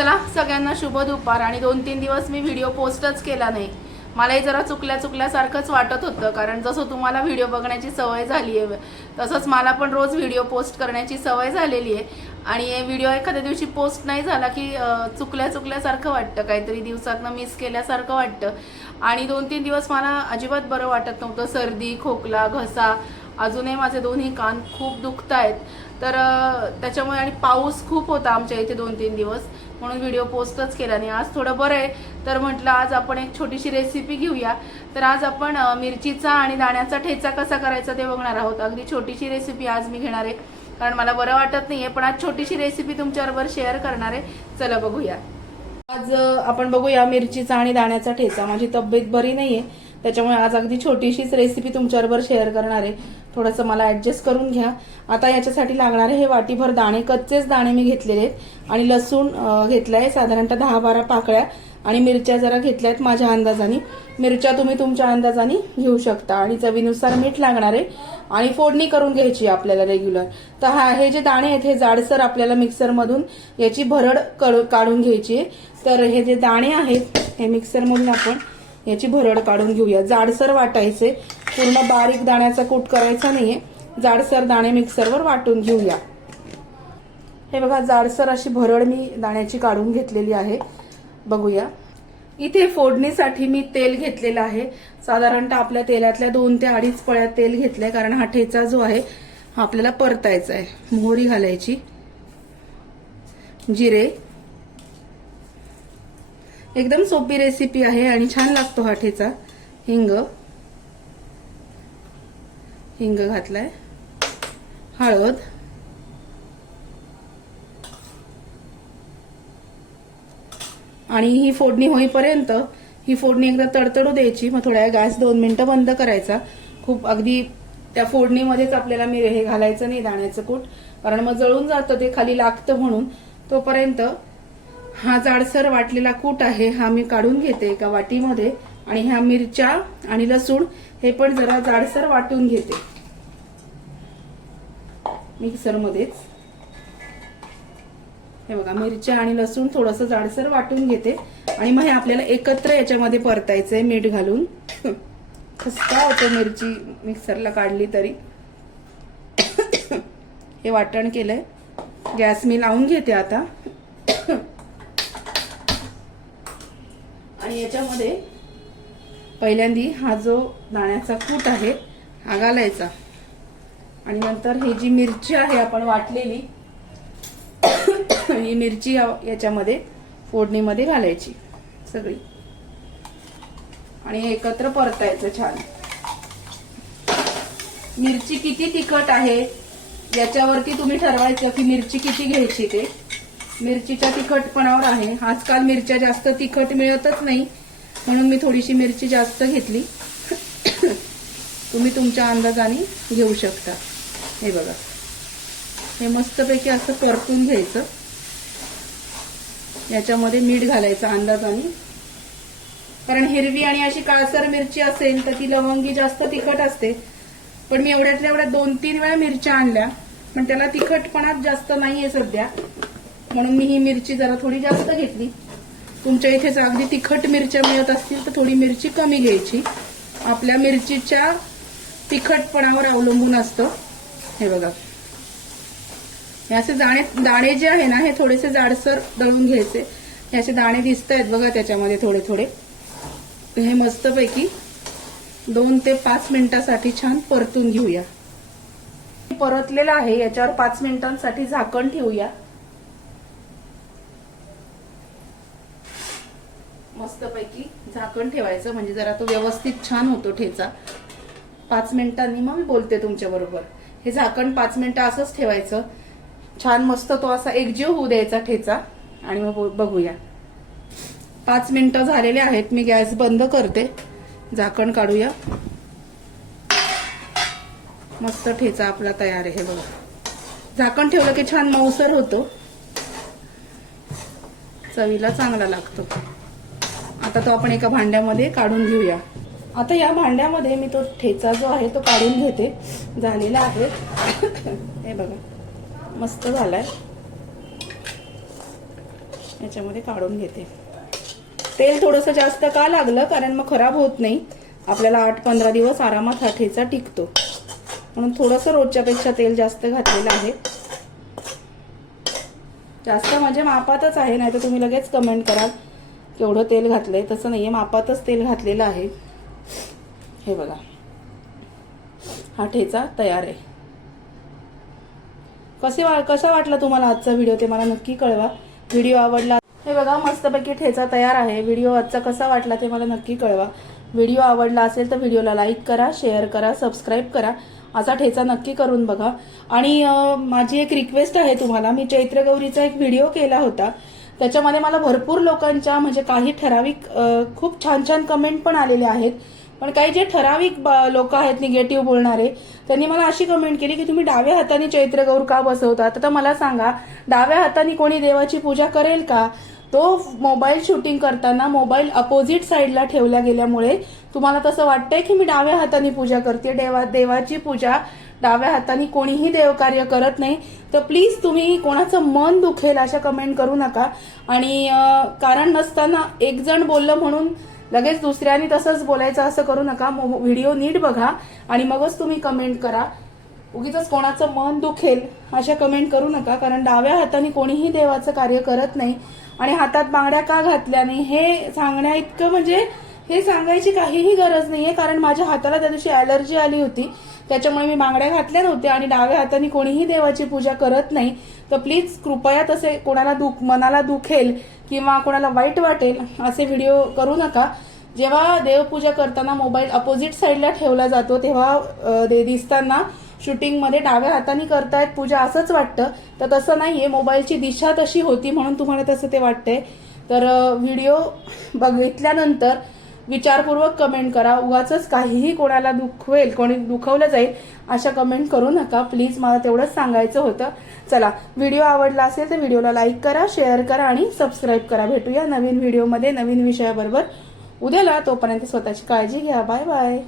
चला सगळ्यांना शुभ दुपार आणि दोन तीन दिवस मी व्हिडिओ पोस्टच केला नाही. मलाही जरा चुकल्या चुकल्यासारखंच वाटत होतं कारण जसं तुम्हाला व्हिडिओ बघण्याची सवय झाली आहे तसंच मला पण रोज व्हिडिओ पोस्ट करण्याची सवय झालेली आहे. आणि हे व्हिडिओ एखाद्या दिवशी पोस्ट नाही झाला की चुकल्या चुकल्यासारखं वाटतं काहीतरी दिवसातनं मिस केल्यासारखं वाटतं. आणि दोन तीन दिवस मला अजिबात बरं वाटत नव्हतं सर्दी खोकला घसा अजूनही माझे दोन्ही कान खूप दुखत आहेत. तर त्याच्यामुळे आणि पाऊस खूप होता आमच्या इथे दोन तीन दिवस. म्हणून व्हिडिओ पोस्टच केला नाही. आज थोडं बरं आहे. तर म्हटलं आज आपण एक छोटीशी रेसिपी घेऊया. तर आज आपण मिरचीचा आणि दाण्याचा ठेचा कसा करायचा ते बघणार आहोत. अगदी छोटीशी रेसिपी आज मी घेणार आहे. कारण मला बरं वाटत नाहीये पण आज छोटीशी रेसिपी तुमच्याबरोबर शेअर करणार आहे. चला बघूया. आज आपण बघूया मिरचीचा आणि दाण्याचा ठेचा. माझी तब्येत बरी नाहीये. त्याच्यामुळे आज अगदी छोटीशीच रेसिपी तुमच्याबरोबर शेअर करणार आहे. थोडंसं मला ऍडजस्ट करून घ्या. आता याच्यासाठी लागणारे हे वाटीभर दाणे कच्चेच दाणे मी घेतलेले आहेत. आणि लसूण अ, घेतलाय साधारणतः दहा बारा पाकळ्या. आणि मिरच्या जरा घेतल्या आहेत माझ्या अंदाजाने. मिरच्या तुम्ही तुमच्या अंदाजाने घेऊ शकता. आणि चवीनुसार मीठ लागणार आहे. आणि फोडणी करून घ्यायची आहे आपल्याला रेग्युलर तर हा हे जे दाणे आहेत हे जाडसर आपल्याला मिक्सरमधून याची भरड काढून घ्यायची आहे. तर हे जे दाणे आहेत हे मिक्सरमधून आपण याची भरड काढून घेऊया. जाडसर वाटायचे. पूर्ण बारीक दाण्याचा कूट करायचा नाहीये. जाडसर दाणे मिक्सरवर वाटून घेऊया. हे बघा जाडसर अशी भरड मी दाण्याची काढून घेतलेली आहे. बघूया. इथे फोडणीसाठी मी तेल घेतलेलं आहे. साधारणतः आपल्या तेलातल्या दोन ते अडीच पळ्या तेल घेतलंय कारण हा ठेचा जो आहे हा आपल्याला परतायचा आहे. मोहरी घालायची. जिरे. एकदम सोपी रेसिपी आहे आणि छान लागतो हा ठेचा. हिंग. हिंग घातलाय. हळद. आणि ही फोडणी होईपर्यंत ही फोडणी एकदा तडतडू द्यायची. मग थोड्या वेळ गॅस दोन मिनिटं बंद करायचा. खूप अगदी त्या फोडणीमध्येच आपल्याला मी हे घालायचं नाही दाण्याचं कूट. कारण मग जळून जातं ते खाली लागतं म्हणून. तोपर्यंत हा जाडसर वाटलेला कूट आहे हा मी काढून घेते एका वाटीमध्ये आणि ह्या मिरच्या आणि लसूण हे पण जरा जाडसर वाटून घेते. मिक्सरमध्येच. हे बघा मिरच्या आणि लसूण थोडंसं जाडसर वाटून घेते. आणि मग हे आपल्याला एकत्र याच्यामध्ये परतायचंय मीठ घालून. खस्ता होतो मिरची मिक्सरला काढली तरी. हे वाटण केलंय. गॅस मी लावून घेते आता. आणि याच्यामध्ये पहिल्यांदी हा जो दाण्याचा कूट आहे हा घालायचा. आणि नंतर ही जी मिरची आहे आपण वाटलेली ही मिरची याच्यामध्ये फोडणीमध्ये घालायची सगळी. आणि एकत्र परतायचं छान. मिरची किती तिखट आहे याच्यावरती तुम्ही ठरवायचं की मिरची किती घ्यायची ते. मिरचीच्या तिखटपणावर आहे. आजकाल मिरच्या जास्त तिखट मिळतच नाही. म्हणून मी थोडीशी मिरची जास्त घेतली. तुम्ही तुमच्या अंदाजाने घेऊ शकता. हे बघा. हे मस्तपैकी असं परतून घ्यायचं. याच्यामध्ये मीठ घालायचं अंदाजाने. कारण हिरवी आणि अशी काळसर मिरची असेल तर ती लवंगी जास्त तिखट असते. पण मी एवढ्यातल्या एवढ्या दोन तीन वेळा मिरच्या आणल्या. पण त्याला तिखटपणात जास्त नाहीये सध्या. म्हणून मी ही मिरची जरा थोडी जास्त घेतली. तुमच्या इथेच अगदी तिखट मिरच्या मिळत असतील तर थोडी मिरची कमी घ्यायची. आपल्या मिरचीच्या तिखटपणावर अवलंबून असतं. हे बघा. हे असे दाणे दाणे जे आहे ना हे थोडेसे जाडसर दळून घ्यायचे. हे असे दाणे दिसत आहेत बघा त्याच्यामध्ये थोडे थोडे. हे मस्तपैकी दोन ते पाच मिनिटासाठी छान परतून घेऊया. परतलेलं आहे याच्यावर पाच मिनिटांसाठी झाकण ठेवूया मस्तपैकी झाकण ठेवायचं म्हणजे जरा तो व्यवस्थित छान होतो ठेचा. पाच मिनिटांनी मग मी बोलते तुमच्या बरोबर. हे झाकण पाच मिनिटं असंच ठेवायचं. छान मस्त तो असा एकजीव होऊ द्यायचा ठेचा. आणि मग बघूया. पाच मिनिटं झालेले आहेत मी गॅस बंद करते. झाकण काढूया. मस्त ठेचा आपला तयार आहे बघा. झाकण ठेवलं की छान मऊसर होतो. चवीला चांगला लागतो. आता तो आपण एका भांड्यामध्ये काढून घेऊया. आता या भांड्यामध्ये मी तो ठेचा जो आहे तो काढून घेते. झालेला आहे. हे बघा. मस्त झालाय. याच्यामध्ये काढून घेते. तेल थोडंसं जास्त का लागलं? कारण मग खराब होत नाही. आपल्याला आठ पंधरा दिवस आरामात हा ठेचा टिकतो. म्हणून थोडंसं रोजच्यापेक्षा तेल जास्त घातलेलं आहे. जास्त म्हणजे मापातच आहे नाही तर तुम्ही लगेच कमेंट कराल. केवढं तेल घातलंय तसं नाहीये मापातच तेल घातलेलं आहे. हे बघा. हा ठेचा तयार आहे. कसे वा कसा वाटला तुम्हाला आजचा व्हिडिओ? ते मला नक्की कळवा. व्हिडिओ आवडला हे बघा मस्तपैकी ठेचा तयार आहे. व्हिडिओ आजचा कसा वाटला ते मला नक्की कळवा. व्हिडिओ आवडला असेल तर व्हिडिओला लाईक करा शेअर करा सबस्क्राईब करा. असा ठेचा नक्की करून बघा. आणि माझी एक रिक्वेस्ट आहे तुम्हाला. मी चैत्रगौरीचा एक व्हिडिओ केला होता. त्याच्यामध्ये मला भरपूर लोकांच्या म्हणजे काही ठराविक खूप छान छान कमेंट पण आलेले आहेत. पण काही जे ठराविक लोक आहेत निगेटिव्ह बोलणारे त्यांनी मला अशी कमेंट केली की तुम्ही डाव्या हाताने चैत्रगौर का बसवतात? तर मला सांगा डाव्या हाताने कोणी देवाची पूजा करेल का? तो मोबाईल शूटिंग करताना मोबाईल अपोजिट साईडला ठेवला गेल्यामुळे तुम्हाला तसं वाटतंय की मी डाव्या हाताने पूजा करते? देवा देवाची पूजा डाव्या हाताने कोणीही देवकार्य करत नाही. तर प्लीज तुम्ही कोणाचं मन दुखेल अशा कमेंट करू नका. आणि कारण नसताना एक जण बोललं म्हणून लगेच दुसऱ्याने तसंच बोलायचं असं करू नका. व्हिडिओ नीट बघा आणि मगच तुम्ही कमेंट करा. उगीच कोणाचं मन दुखेल अशा कमेंट करू नका. कारण डाव्या हाताने कोणीही देवाचं कार्य करत नाही. आणि हातात बांगड्या का घातल्या नाही? हे सांगण्या इतकं म्हणजे हे सांगायची काहीही गरज नाहीये कारण माझ्या हाताला त्या दिवशी अलर्जी आली होती. त्याच्यामुळे मी बांगड्या घातल्या नव्हत्या आणि डाव्या हाताने कोणीही देवाची पूजा करत नाही. तर प्लीज कृपया तसे कोणाला दुख मनाला दुखेल किंवा कोणाला वाईट वाटेल असे व्हिडिओ करू नका. जेव्हा देवपूजा करताना मोबाईल अपोजिट साईडला ठेवला जातो तेव्हा दे दिसताना शूटिंगमध्ये डाव्या हाताने करतायत पूजा असंच वाटतं. तर तसं नाहीये मोबाईलची दिशा तशी होती म्हणून तुम्हाला तसं ते वाटतंय. तर व्हिडिओ बघितल्यानंतर विचारपूर्वक कमेंट करा. उगाच काहीही कोणाला दुखवेल कोणी दुखवलं जाईल अशा कमेंट करू नका. प्लीज मला तेवढंच सांगायचं होतं. चला व्हिडिओ आवडला असेल तर व्हिडिओला लाईक करा शेअर करा आणि सबस्क्राईब करा. भेटूया नवीन व्हिडिओमध्ये नवीन विषयाबरोबर. उद्याला तोपर्यंत स्वतःची काळजी घ्या. Bye bye